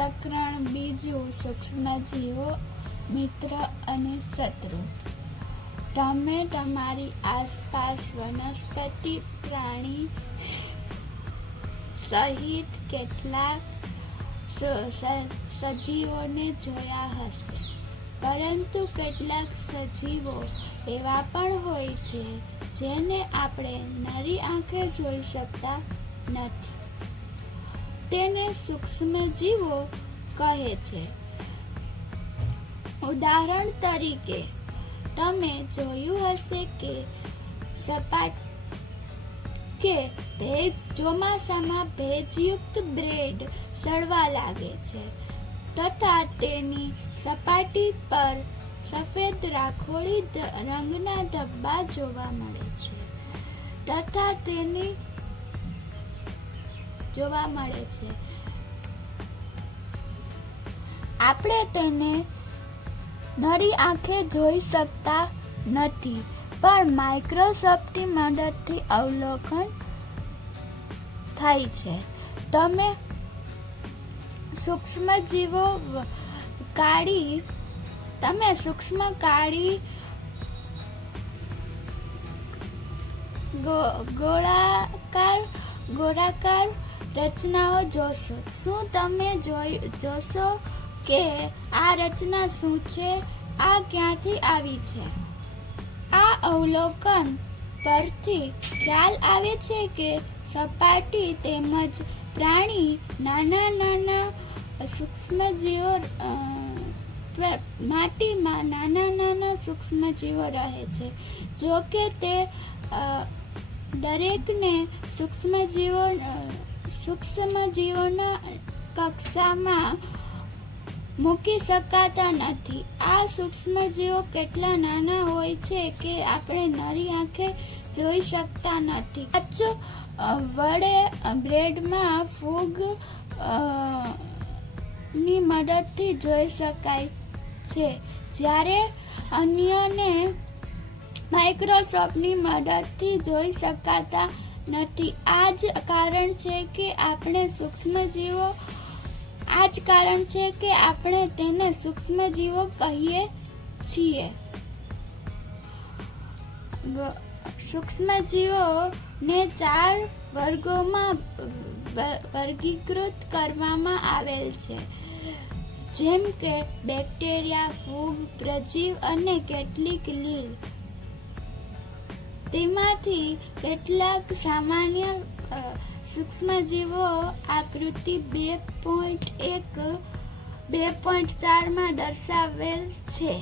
પ્રકરણ બીજું, સૂક્ષ્મજીવો, મિત્ર અને શત્રુ. તમે તમારી આસપાસ વનસ્પતિ, પ્રાણી સહિત કેટલાક સજીવોને જોયા હશે, પરંતુ કેટલાક સજીવો એવા પણ હોય છે જેને આપણે નરી આંખે જોઈ શકતા નથી. તેને સૂક્ષ્મજીવો કહે છે. ઉદાહરણ તરીકે, તમે જોયું હશે કે ચોમાસામાં ભેજયુક્ત બ્રેડ સડવા લાગે છે તથા તેની સપાટી પર સફેદ રાખોડી રંગના ધબ્બા જોવા મળે છે આપણે તેને નરી આંખે જોઈ શકતા નથી, પણ માઇક્રોસ્કોપની મદદથી અવલોકન થાય છે. તમે સૂક્ષ્મ કાળી ગોળાકાર રચનાઓ જોશો. શું તમે જોશો કે આ રચના શું છે? આ ક્યાંથી આવી છે? આ અવલોકન પરથી ખ્યાલ આવે છે કે સપાટી તેમજ પ્રાણી માટીમાં નાના સૂક્ષ્મજીવો રહે છે. જો કે તે દરેકને સૂક્ષ્મજીવોના કક્ષામાં મૂકી શકાતા નથી. આ સૂક્ષ્મજીવો કેટલા નાના હોય છે કે આપણે નરી આંખે જોઈ શકતા નથી. કાચ વડે બ્રેડમાં ફૂગ ની મદદથી જોઈ શકાય છે, જ્યારે અન્યને માઇક્રોસ્કોપની મદદથી જોઈ શકાતા નથી. આ જ કારણ છે કે આપણે તેને સૂક્ષ્મજીવો કહીએ છીએ. સૂક્ષ્મજીવોને 4 વર્ગોમાં વર્ગીકૃત કરવામાં આવેલ છે, જેમ કે બેક્ટેરિયા, ફૂગ, પરજીવ અને કેટલીક લીલ. તેમાંથી કેટલાક સામાન્ય સૂક્ષ્મજીવો આકૃતિ 2.4 માં દર્શાવેલ છે.